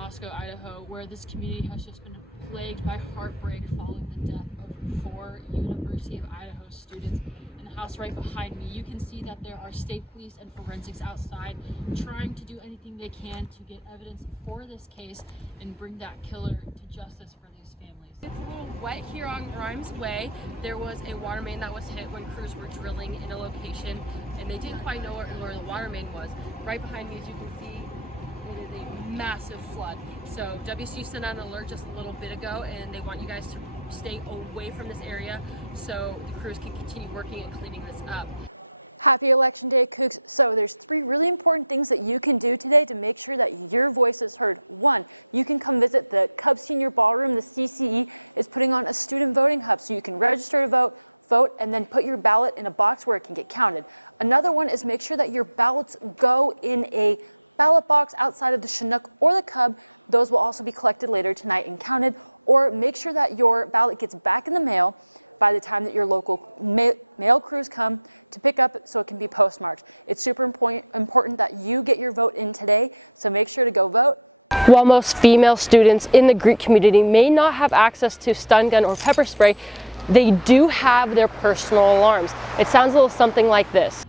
Moscow, Idaho, where this community has just been plagued by heartbreak following the death of 4 University of Idaho students. In the house right behind me, you can see that there are state police and forensics outside trying to do anything they can to get evidence for this case and bring that killer to justice for these families. It's a little wet here on Grimes Way. There was a water main that was hit when crews were drilling in a location, and they didn't quite know where the water main was. Right behind me, as you can see, it is a massive flood. So WSU sent out an alert just a little bit ago, and they want you guys to stay away from this area so the crews can continue working and cleaning this up. Happy Election Day, Cougs. So there's 3 really important things that you can do today to make sure that your voice is heard. 1, you can come visit the Cub Senior Ballroom. The CCE is putting on a student voting hub, so you can register to vote, and then put your ballot in a box where it can get counted. Another one is make sure that your ballots go in a ballot box outside of the Chinook or the Cub. Those will also be collected later tonight and counted. Or make sure that your ballot gets back in the mail by the time that your local mail crews come to pick up so it can be postmarked. It's super important that you get your vote in today, so make sure to go vote. While most female students in the Greek community may not have access to stun gun or pepper spray, they do have their personal alarms. It sounds a little something like this.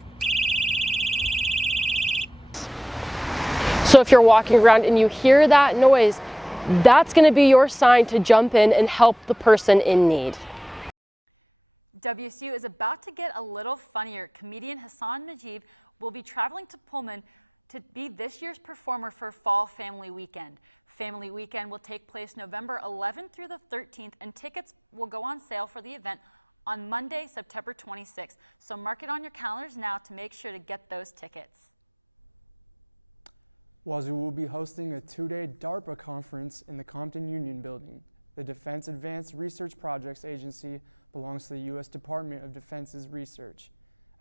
So if you're walking around and you hear that noise, that's going to be your sign to jump in and help the person in need. WSU is about to get a little funnier. Comedian Hassan Najib will be traveling to Pullman to be this year's performer for Fall Family Weekend. Family Weekend will take place November 11th through the 13th, and tickets will go on sale for the event on Monday, September 26th. So mark it on your calendars now to make sure to get those tickets. Wazoo will be hosting a 2-day DARPA conference in the Compton Union Building. The Defense Advanced Research Projects Agency belongs to the U.S. Department of Defense's research.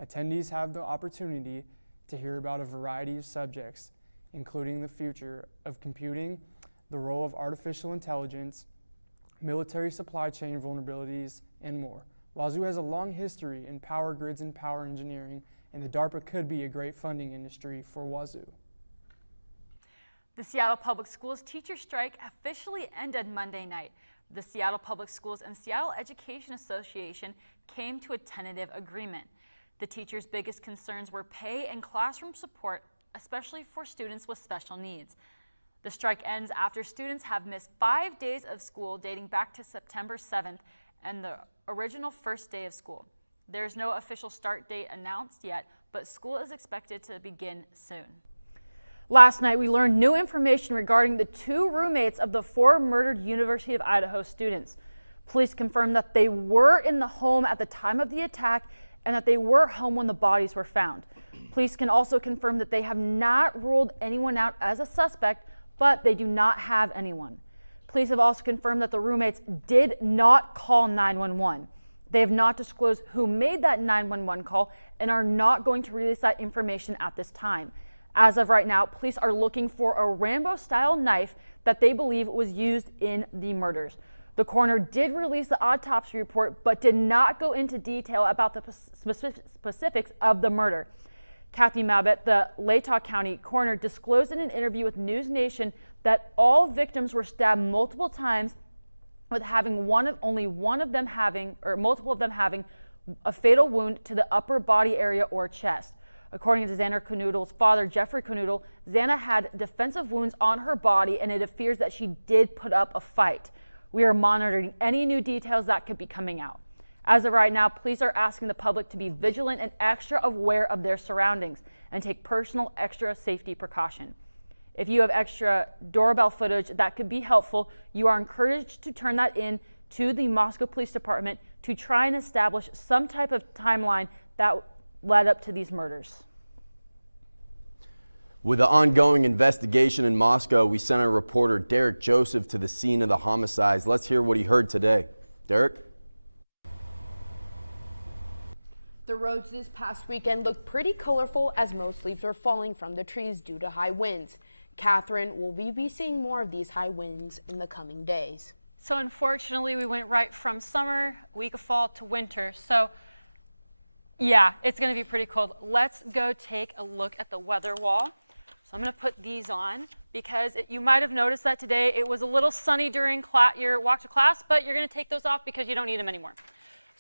Attendees have the opportunity to hear about a variety of subjects, including the future of computing, the role of artificial intelligence, military supply chain vulnerabilities, and more. Wazoo has a long history in power grids and power engineering, and the DARPA could be a great funding industry for Wazoo. The Seattle Public Schools teacher strike officially ended Monday night. The Seattle Public Schools and Seattle Education Association came to a tentative agreement. The teachers' biggest concerns were pay and classroom support, especially for students with special needs. The strike ends after students have missed 5 days of school dating back to September 7th and the original first day of school. There's no official start date announced yet, but school is expected to begin soon. Last night, we learned new information regarding the 2 roommates of the 4 murdered University of Idaho students. Police confirmed that they were in the home at the time of the attack and that they were home when the bodies were found. Police can also confirm that they have not ruled anyone out as a suspect, but they do not have anyone. Police have also confirmed that the roommates did not call 911. They have not disclosed who made that 911 call and are not going to release that information at this time. As of right now, police are looking for a Rambo-style knife that they believe was used in the murders. The coroner did release the autopsy report, but did not go into detail about the specifics of the murder. Kathy Mabet, the Latah County coroner, disclosed in an interview with News Nation that all victims were stabbed multiple times, with multiple of them having a fatal wound to the upper body area or chest. According to Xana Canoodle's father, Jeffrey Canoodle, Xana had defensive wounds on her body, and it appears that she did put up a fight. We are monitoring any new details that could be coming out. As of right now, police are asking the public to be vigilant and extra aware of their surroundings and take personal extra safety precaution. If you have extra doorbell footage that could be helpful, you are encouraged to turn that in to the Moscow Police Department to try and establish some type of timeline that led up to these murders. With the ongoing investigation in Moscow, we sent our reporter Derek Joseph to the scene of the homicides. Let's hear what he heard today. Derek? The roads this past weekend looked pretty colorful as most leaves were falling from the trees due to high winds. Kathryn, will we be seeing more of these high winds in the coming days? So unfortunately, we went right from summer, week of fall, to winter. So yeah, it's going to be pretty cold. Let's go take a look at the weather wall. So I'm going to put these on because you might have noticed that today it was a little sunny during your walk to class, but you're going to take those off because you don't need them anymore.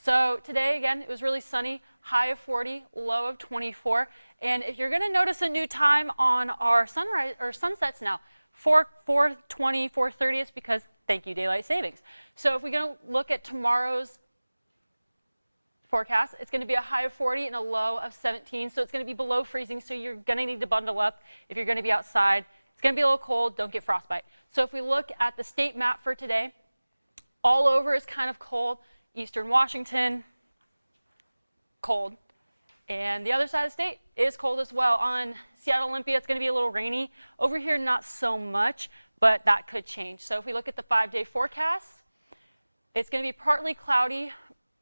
So today, again, it was really sunny, high of 40, low of 24. And if you're going to notice a new time on our sunrise or sunsets now, 4:20, 4:30 is because thank you, daylight savings. So if we're going to look at tomorrow's forecast, it's going to be a high of 40 and a low of 17. So it's going to be below freezing. So you're going to need to bundle up if you're going to be outside. It's going to be a little cold. Don't get frostbite. So if we look at the state map for today, all over is kind of cold. Eastern Washington, cold. And the other side of the state is cold as well. On Seattle Olympia, it's going to be a little rainy. Over here, not so much, but that could change. So if we look at the 5-day forecast, it's going to be partly cloudy,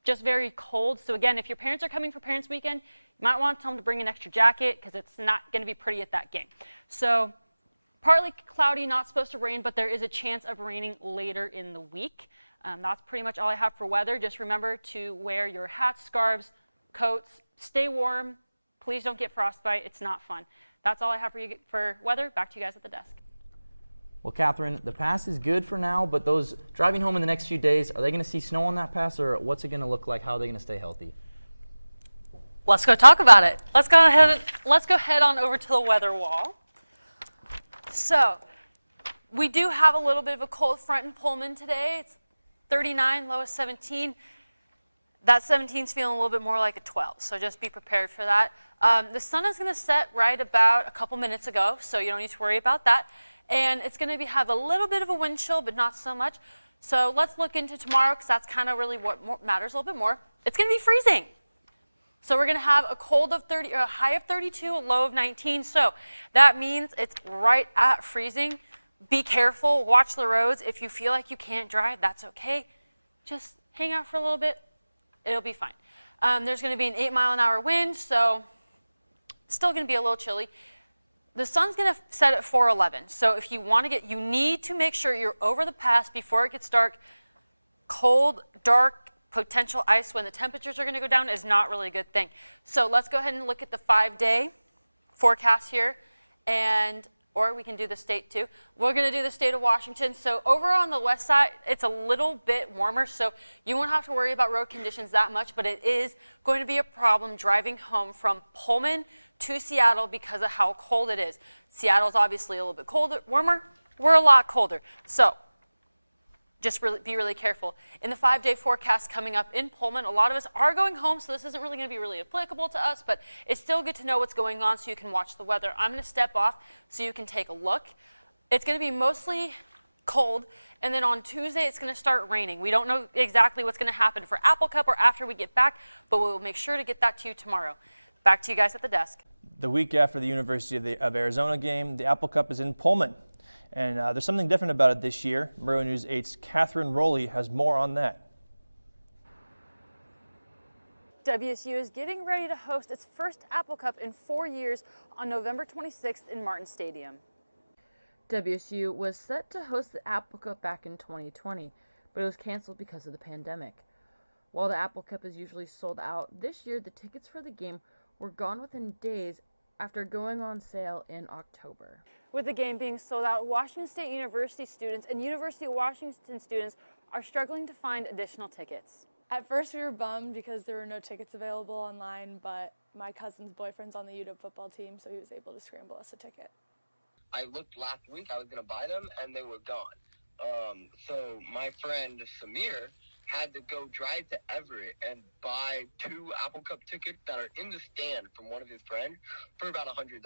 just very cold. So again, if your parents are coming for Parents Weekend, you might want to tell them to bring an extra jacket because it's not going to be pretty at that game. So partly cloudy, not supposed to rain, but there is a chance of raining later in the week. That's pretty much all I have for weather. Just remember to wear your hats, scarves, coats, stay warm. Please don't get frostbite. It's not fun. That's all I have for you for weather. Back to you guys at the desk. Well, Kathryn, the pass is good for now, but those driving home in the next few days, are they going to see snow on that pass, or what's it going to look like? How are they going to stay healthy? Let's go talk about it. Let's go head on over to the weather wall. So we do have a little bit of a cold front in Pullman today. It's 39, low of 17. That 17 is feeling a little bit more like a 12, so just be prepared for that. The sun is going to set right about a couple minutes ago, so you don't need to worry about that. And it's going to have a little bit of a wind chill, but not so much. So let's look into tomorrow, because that's kind of really what matters a little bit more. It's going to be freezing. So we're going to have a cold of 30, or a high of 32, a low of 19. So that means it's right at freezing. Be careful, watch the roads. If you feel like you can't drive, that's okay. Just hang out for a little bit. It'll be fine. There's going to be an 8-mile-an-hour wind, so it's still going to be a little chilly. The sun's going to set at 4:11. So if you want to you need to make sure you're over the pass before it gets dark. Cold, dark, potential ice when the temperatures are going to go down is not really a good thing. So let's go ahead and look at the 5-day forecast here, or we can do the state too. We're going to do the state of Washington. So over on the west side, it's a little bit warmer, so you won't have to worry about road conditions that much, but it is going to be a problem driving home from Pullman to Seattle because of how cold it is. Seattle's obviously a little bit colder, warmer. We're a lot colder. So just be really careful. In the 5-day forecast coming up in Pullman, a lot of us are going home, so this isn't really going to be really applicable to us, but it's still good to know what's going on so you can watch the weather. I'm going to step off so you can take a look. It's going to be mostly cold, and then on Tuesday it's going to start raining. We don't know exactly what's going to happen for Apple Cup or after we get back, but we'll make sure to get that to you tomorrow. Back to you guys at the desk. The week after the University of Arizona game, the Apple Cup is in Pullman. And there's something different about it this year. Murrow News 8's Kathryn Roley has more on that. WSU is getting ready to host its first Apple Cup in 4 years on November 26th in Martin Stadium. WSU was set to host the Apple Cup back in 2020, but it was canceled because of the pandemic. While the Apple Cup is usually sold out, this year the tickets for the game were gone within days after going on sale in October. With the game being sold out, Washington State University students and University of Washington students are struggling to find additional tickets. At first we were bummed because there were no tickets available online, but my cousin's boyfriend's on the UW football team, so he was able to scramble us a ticket. I looked last week, I was going to buy them, and they were gone. So my friend Samir had to go drive to Everett and buy 2 Apple Cup tickets that are in the stand from one of his friends for about $100.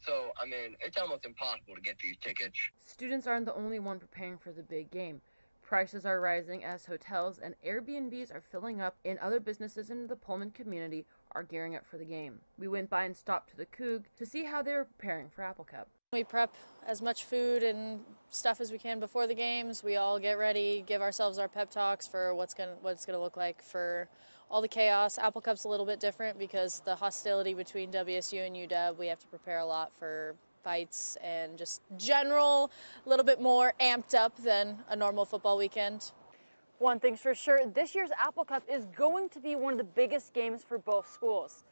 So, I mean, it's almost impossible to get these tickets. Students aren't the only one preparing for the big game. Prices are rising as hotels and Airbnbs are filling up, and other businesses in the Pullman community are gearing up for the game. We went by and stopped to the Coug to see how they were preparing for Apple Cup. We prep as much food and stuff as we can before the games. We all get ready, give ourselves our pep talks for what it's gonna look like for all the chaos. Apple Cup's a little bit different because the hostility between WSU and UW, we have to prepare a lot for fights and just general, a little bit more amped up than a normal football weekend. One thing's for sure, this year's Apple Cup is going to be one of the biggest games for both schools.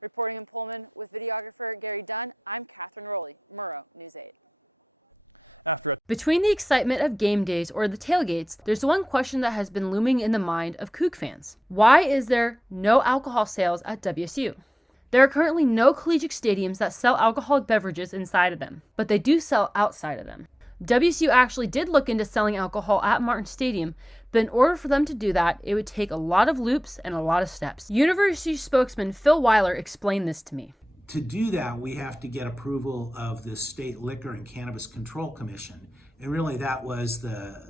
Reporting in Pullman with videographer Gary Dunn, I'm Kathryn Roley, Murrow News 8. after a Between the excitement of game days or the tailgates, there's one question that has been looming in the mind of Kook fans. Why is there no alcohol sales at WSU? There are currently no collegiate stadiums that sell alcoholic beverages inside of them, but they do sell outside of them. WSU actually did look into selling alcohol at Martin Stadium, but in order for them to do that, it would take a lot of loops and a lot of steps. University spokesman Phil Weiler explained this to me. To do that, we have to get approval of the State Liquor and Cannabis Control Commission, and really that was the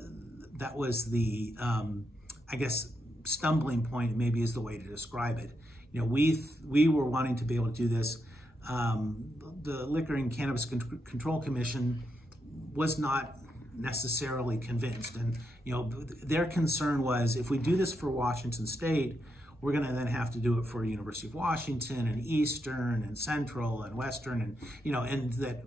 I guess stumbling point. Maybe is the way to describe it. You know, we were wanting to be able to do this. The Liquor and Cannabis Control Commission was not necessarily convinced, and you know, their concern was if we do this for Washington State, we're going to then have to do it for University of Washington and Eastern and Central and Western, and you know, and that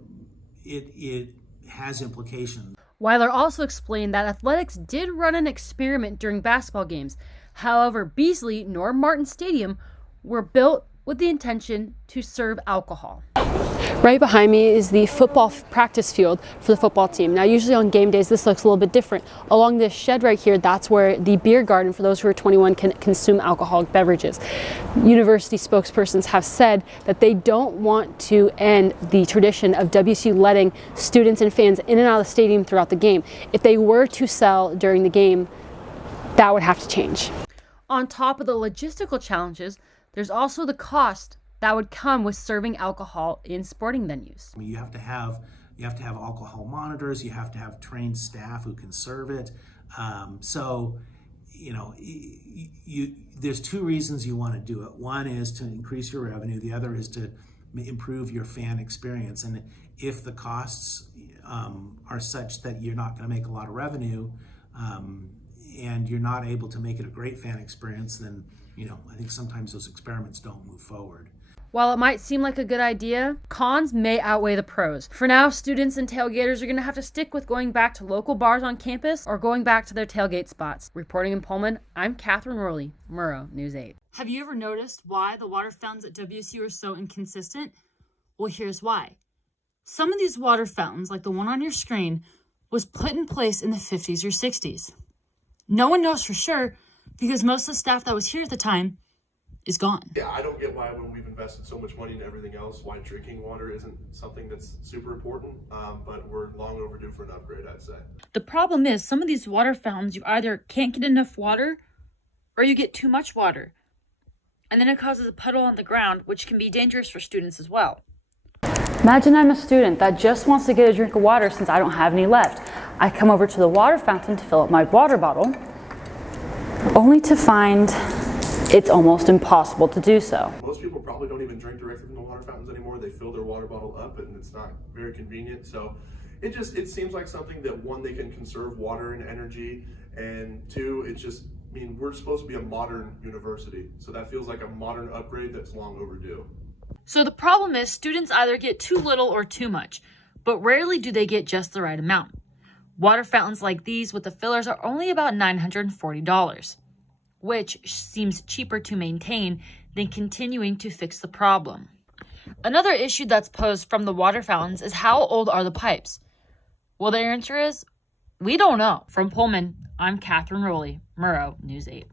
it has implications. Weiler also explained that athletics did run an experiment during basketball games. However, Beasley nor Martin Stadium were built with the intention to serve alcohol. Right behind me is the football practice field for the football team. Now, usually on game days, this looks a little bit different. Along this shed right here, that's where the beer garden for those who are 21 can consume alcoholic beverages. University spokespersons have said that they don't want to end the tradition of WSU letting students and fans in and out of the stadium throughout the game. If they were to sell during the game, that would have to change. On top of the logistical challenges, there's also the cost that would come with serving alcohol in sporting venues. I mean, you have to have alcohol monitors. You have to have trained staff who can serve it. So, you know, there's two reasons you want to do it. One is to increase your revenue. The other is to improve your fan experience. And if the costs are such that you're not going to make a lot of revenue, and you're not able to make it a great fan experience, then, you know, I think sometimes those experiments don't move forward. While it might seem like a good idea, cons may outweigh the pros. For now, students and tailgaters are going to have to stick with going back to local bars on campus or going back to their tailgate spots. Reporting in Pullman, I'm Kathryn Roley, Murrow News 8. Have you ever noticed why the water fountains at WSU are so inconsistent? Well, here's why. Some of these water fountains, like the one on your screen, was put in place in the 50s or 60s. No one knows for sure because most of the staff that was here at the time is gone. Yeah, I don't get why when we've invested so much money into everything else, why drinking water isn't something that's super important, but we're long overdue for an upgrade, I'd say. The problem is some of these water fountains, you either can't get enough water or you get too much water. And then it causes a puddle on the ground, which can be dangerous for students as well. Imagine I'm a student that just wants to get a drink of water since I don't have any left. I come over to the water fountain to fill up my water bottle, only to find it's almost impossible to do so. Most people probably don't even drink directly from the water fountains anymore. They fill their water bottle up and it's not very convenient. So it seems like something that, one, they can conserve water and energy, and two, we're supposed to be a modern university. So that feels like a modern upgrade that's long overdue. So the problem is students either get too little or too much, but rarely do they get just the right amount. Water fountains like these with the fillers are only about $940, which seems cheaper to maintain than continuing to fix the problem. Another issue that's posed from the water fountains is how old are the pipes? Well, the answer is, we don't know. From Pullman, I'm Kathryn Roley, Murrow News 8.